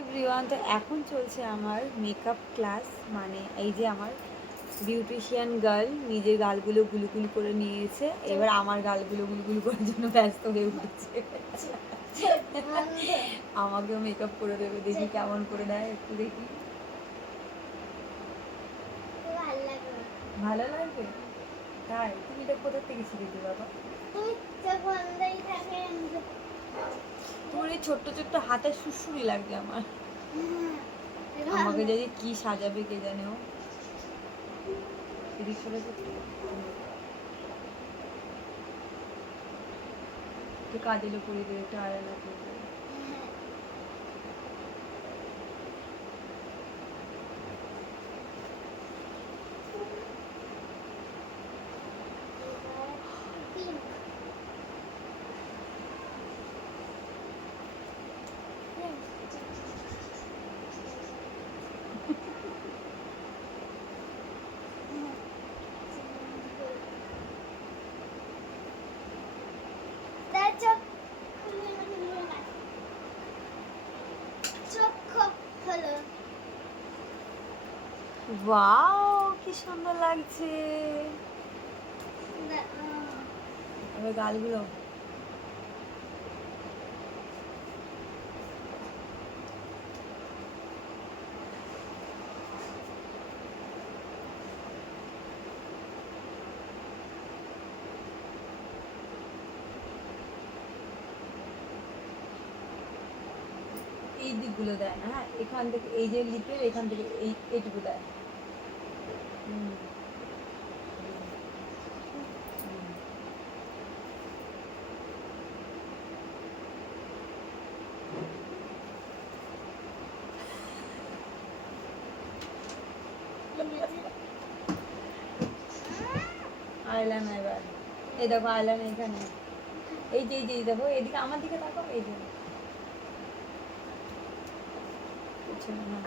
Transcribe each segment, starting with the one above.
Everyone, তো এখন চলছে আমার মেকআপ ক্লাস। মানে এই যে আমার বিউটিশিয়ান গার্ল নিজের গালগুলো গুলুগুলু করে নিয়েছে, এবার আমার গালগুলো গুলুগুলু করার জন্য ব্যস্ত হয়ে উঠেছে। আমাকেও মেকআপ করে দেবে, দেখি কেমন করে দেয়, একটু দেখি। ভালো লাগবে? তাই? তুমি এটা কোথা থেকে শিখেছো বাবা? তোমার এই ছোট্ট ছোট্ট হাতে সুড়সুড়ি লাগবে আমার। আমাকে যদি কি সাজাবে কে জানে। ও এদিক সরে একটু কাজের উপরে দিয়ে একটু আয়না করবে। ওয়াও, কি সুন্দর লাগছে। এবার গালগুলো এই দিকগুলো দেয় না। হ্যাঁ, এখান থেকে এই যে লিপের এখান থেকে এইটুকু দেয়। আইলাইনার এবার এই দেখো, আইলাইনার এখানে, এই যে দেখো, এদিকে আমার দিকে তাকাও, এই যে পিছনে না।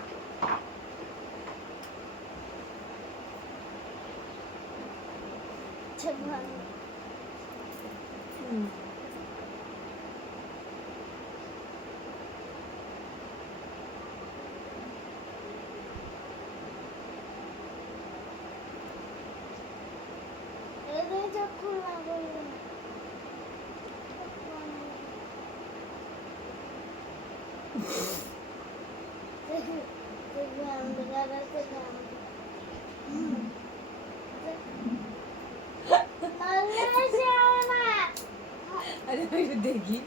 দেখি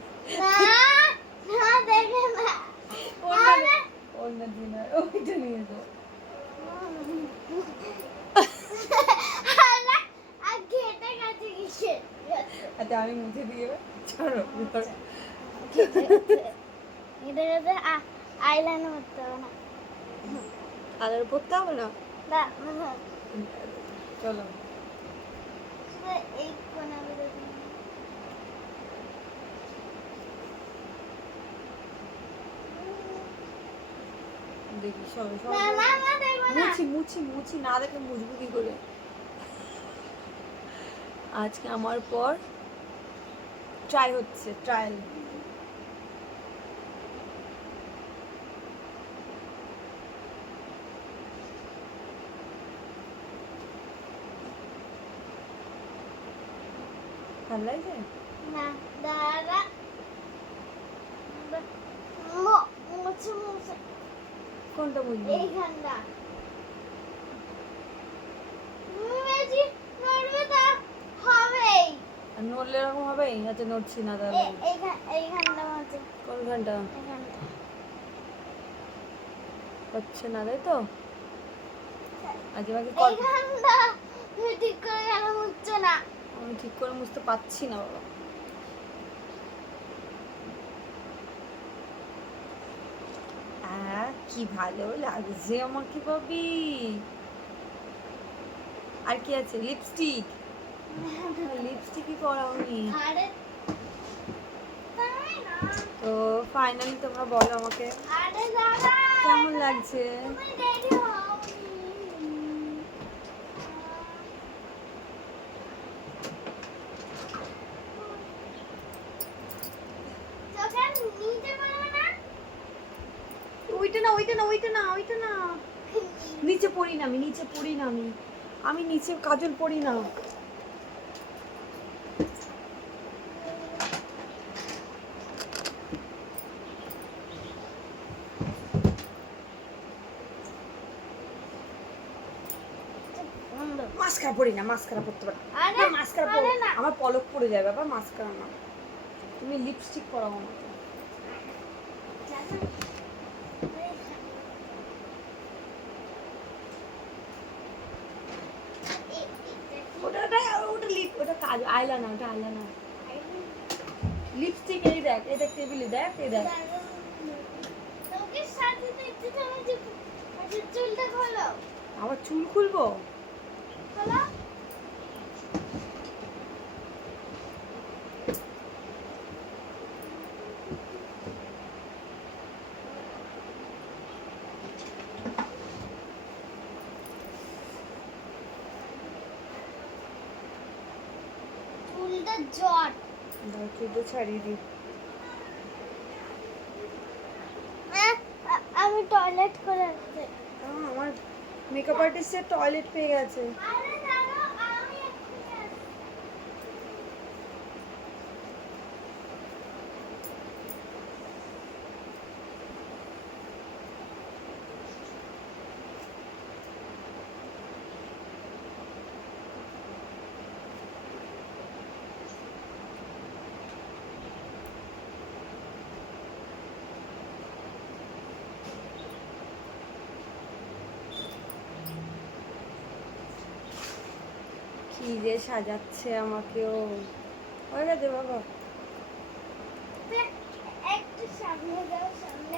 অন্য দিন ওইটা নিয়ে যাও। আচ্ছা, আমি মুছে দিয়ে ছাড়ো ভিতরে। আইলাইনার করতে হবে না, আলার পড়তে হবে না। চলো এই কোণা দেখি, সব মুছি না দেখে মুছবো কি করে? আজকে আমার পর ট্রাই হচ্ছে, ট্রায়াল। ভালো লাগছে না দাদা মুছে মুছে কোনটা বুঝবি? এইখানটা মেজি নড়বে তা হবেই, আর নড়লে এরকম হবে? আচ্ছা, নড়ছি না তাহলে। এইখানটা মুছে, কোন ঘন্টা? এইখানটা হচ্ছে না, তাই তো? আগে আগে এইখানটা ঠিক করে কেন মুছছে না? আমি ঠিক করে মুছতে পারছি না বাবা। কি ভালো লাগছে আমাকে বাবি। আর কি আছে? লিপস্টিক। লিপস্টিকই পরাওনি তো। ফাইনালি তোমরা বলো আমাকে কেমন লাগছে। নিচে বলবে না? তুই ওইটা না ওইটা না ওইটা না ওইটা না নিচে পড়ি না আমি নিচে পড়ি না আমি নিচে কাজল পড়ি না। মাস্কারা পড়ি না, মাস্কারা পড়তে পারি আরে, না, মাস্কারা পড়ো আরে না। আমার পলক পড়ে যায় বাবা, মাস্কারা না। তুমি লিপস্টিক পরাও আমাকে। ওটা ওটা ওটা লিপ ওটা কাজ আইলানা, ওটা আইলানা। লিপস্টিক এই দেখ, এই দেখ টেবিলে দেখ, এই দেখ। তোকে সাথে দেখতে তোমার যে চুলটা খোলো আবার চুল খুলবো? খোলো। চুলটা জট। দাও চুলটা ছাড়িয়ে দিই। আমি টয়লেট করে আসছি। আমার মেকআপ আর্টিস্টের টয়লেট পেয়ে গেছে। আরে দাঁড়াও, আমি এক্ষুনি আসছি। কি যে সাজাচ্ছে আমাকেও। হয়ে গেছে বাবা। একটু সামনে যাও, সামনে।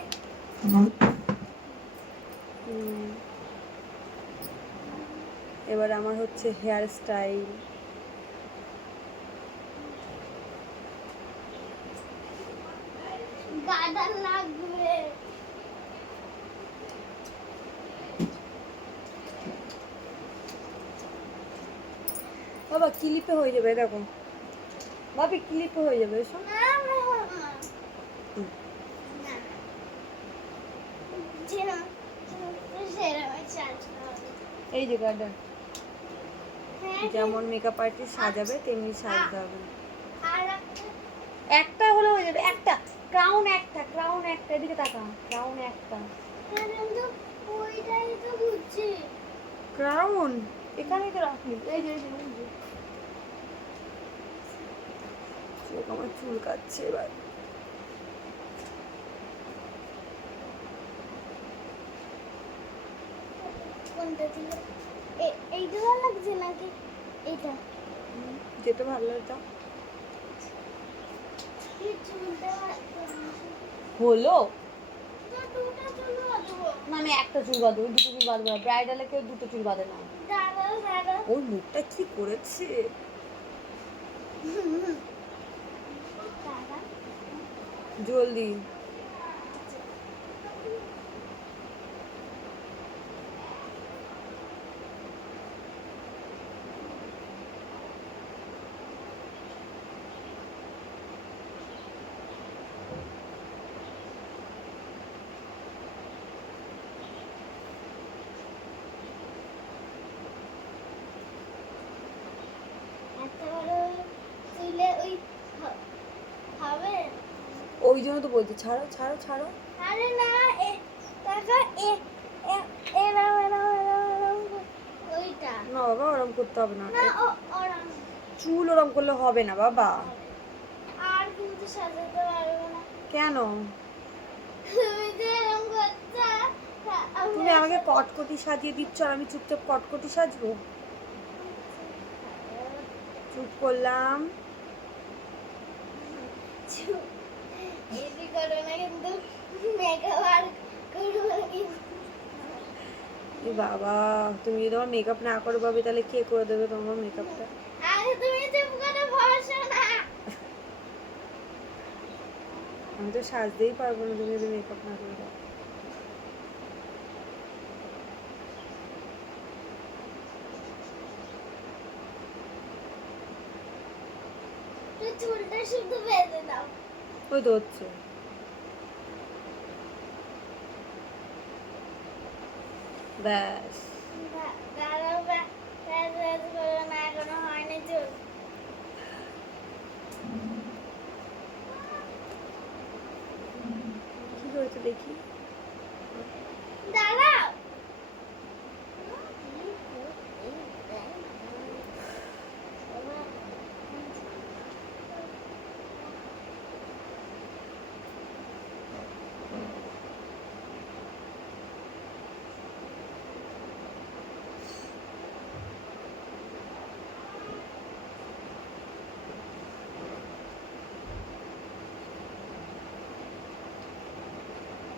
এবার আমার হচ্ছে হেয়ার স্টাইল। গাডা লাগবে। বাবা ক্লিপে হয়ে যাবে, দেখো ভাবি ক্লিপে হয়ে যাবে এসব। না না না, যেরকম সেরকম সাজতে হবে। এই যে গার্ডার, হ্যাঁ, যেমন মেকআপ আর্টিস্ট সাজাবে তেমনি সাজতে হবে। আর একটা একটা হলে হয়ে যাবে, একটা ক্রাউন, একটা ক্রাউন, একটা এদিকে তাকা, ক্রাউন একটা কিন্তু ওইটাই তো বুঝছি। ক্রাউন এখানেই তো রাখলি। এই যে এই যে, এই যে। চোখ আমার চুল কাটছে এবার। কোনটা ছিল? এইটা ভালো লাগছে নাকি এইটা? যেটা ভালো লাগে। এই চুলটা হলো তো দুটো চুল বাঁধবো। না, আমি একটা চুল বাঁধবো, দুটো চুল বাঁধবো না। ব্রাইডালে কেউ দুটো চুল বাঁধে না। দাঁড়াও দাঁড়াও। ওর মুখটা কি করেছে। দাঁড়া। জলদি। এত বড় চুলে ওই হবে? ওই জন্য তো বলছি ছাড়ো ছাড়ো ছাড়ো। আরে না, টাকা এরম এরম এরম এরম ওইটা না বাবা ওরম করতে হবে না। না, ওরম চুল ওরম করলে হবে না বাবা। আর কিন্তু সাজাতে পারবো না। কেন? তুমি যে এরম করছো, তুমি আমাকে কটকটি সাজিয়ে দিচ্ছ আর আমি চুপচাপ কটকটি সাজবো? চুপ করলাম। এডি করো না কিন্তু, মেকআপ আর করবো না কিন্তু। এ বাবা, তুমি যদি আমার মেকআপ না করো বাবা, তাহলে কে করে দেবে তোমার মেকআপটা? আরে তুমি চুপ করে বসো না। আমি তো সাজতেই পারবো না তুমি যদি মেকআপ না করে দাও। তুই চুলটা শুধু বেঁধে দাও। ওই তো হচ্ছে। ব্যাস। দাঁড়াও, ব্যাস ব্যাস করো না, এখনো হয়নি চুল। কি করেছো দেখি? দাঁড়াও।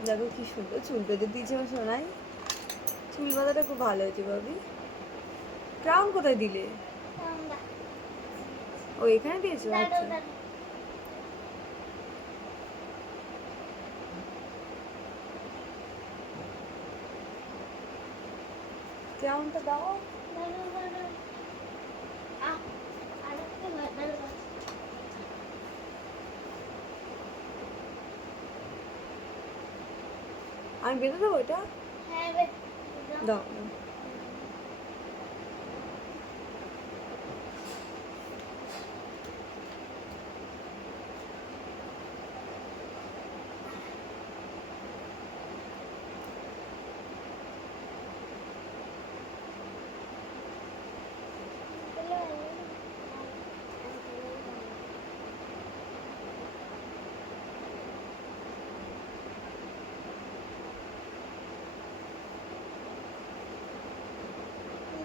দেখো কি সুন্দর চুল বেঁধে দিয়েছে আমার সোনাই। চুল বাঁধাটা খুব ভালো হয়েছে ভাবি। ক্রাউন কোথায় দিলে? ও এখানে দিয়েছো? আচ্ছা, ক্রাউনটা দাও। আমি বেঁধে দেবো এটা? হ্যাঁ, দাও দাও।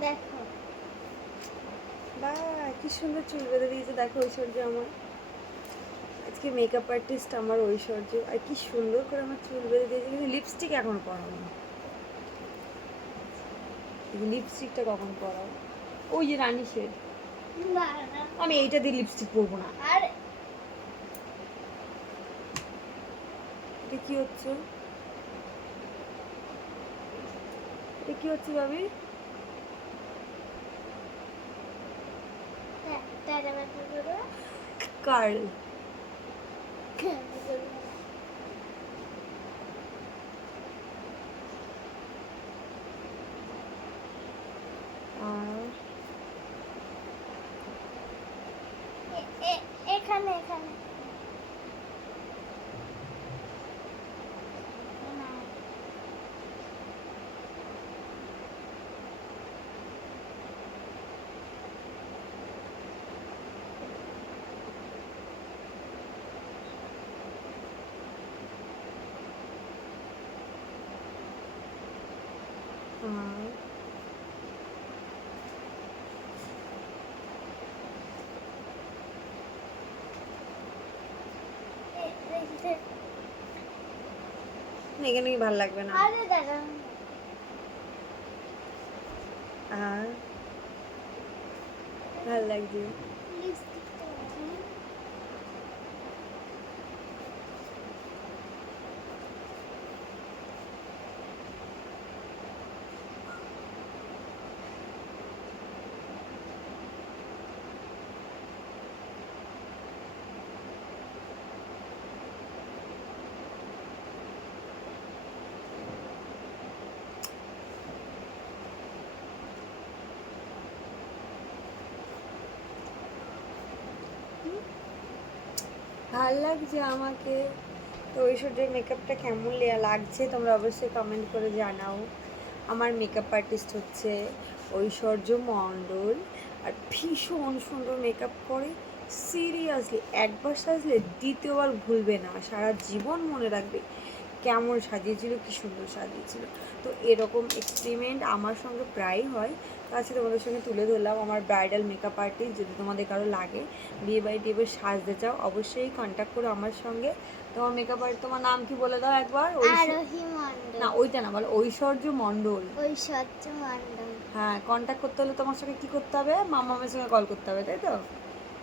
দেখো বা কি সুন্দর চুল বেঁধে দিয়েছে দেখো ঐশ্বর্য আমার। আজকে মেকআপ আর্টিস্ট আমার ঐশ্বর্য। আর কি সুন্দর করে আমার চুল বেঁধে দিয়েছে, কিন্তু লিপস্টিক এখনো পরাবো না। লিপস্টিকটা কখন পরাও? ওই যে রানী শেড। আমি এইটা দিয়ে লিপস্টিক পরবো না। আর এটা কি হচ্ছে? এটা কি হচ্ছে ভাবি? কার্ল। আর এখানে এখানে আর এখানে কি ভালো লাগবে না? আরে দাদা আর ভালো লাগছে। লিপস্টিকটা ভাল লাগছে আমাকে। তো ঐশ্বর্যের মেকআপটা কেমন লাগছে তোমরা অবশ্যই কমেন্ট করে জানাও। আমার মেকআপ আর্টিস্ট হচ্ছে ঐশ্বর্য মণ্ডল। আর ভীষণ সুন্দর মেকআপ করে। সিরিয়াসলি একবার সাজলে দ্বিতীয়বার ভুলবে না, সারা জীবন মনে রাখবে কেমন সাজিয়েছিল, কি সুন্দর সাজিয়েছিল। তো এরকম এক্সপেরিমেন্ট আমার সঙ্গে প্রায়ই হয়। তো আজকে তোমাদের সঙ্গে তুলে ধরলাম আমার ব্রাইডাল মেকআপ আর্টিস্ট। যদি তোমাদের কারো লাগে, বিয়ে বাড়িতে এবার সাজতে চাও, অবশ্যই কন্ট্যাক্ট করো আমার সঙ্গে। তোমার মেকআপ আর্টিস্ট, তোমার নাম কি বলে দাও একবার? আরোহী মণ্ডল। না ওইটা না, বলো ঐশ্বর্য মণ্ডল। ঐশ্বর্য মণ্ডল। হ্যাঁ, কন্ট্যাক্ট করতে হলে তোমার সঙ্গে কী করতে হবে? মামামের সঙ্গে কল করতে হবে, তাই তো?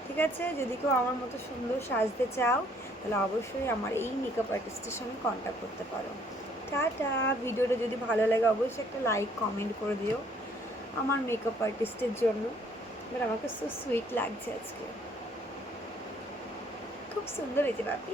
ঠিক আছে, যদি কেউ আমার মতো সুন্দর সাজতে চাও তাহলে অবশ্যই আমার এই মেকআপ আর্টিস্টের সঙ্গে কন্ট্যাক্ট করতে পারো। টাটা। ভিডিওটা যদি ভালো লাগে অবশ্যই একটা লাইক কমেন্ট করে দিও আমার মেকআপ আর্টিস্টের জন্য। বাট আমাকে সো সুইট লাগছে আজকে, খুব সুন্দর হয়েছে বাপি।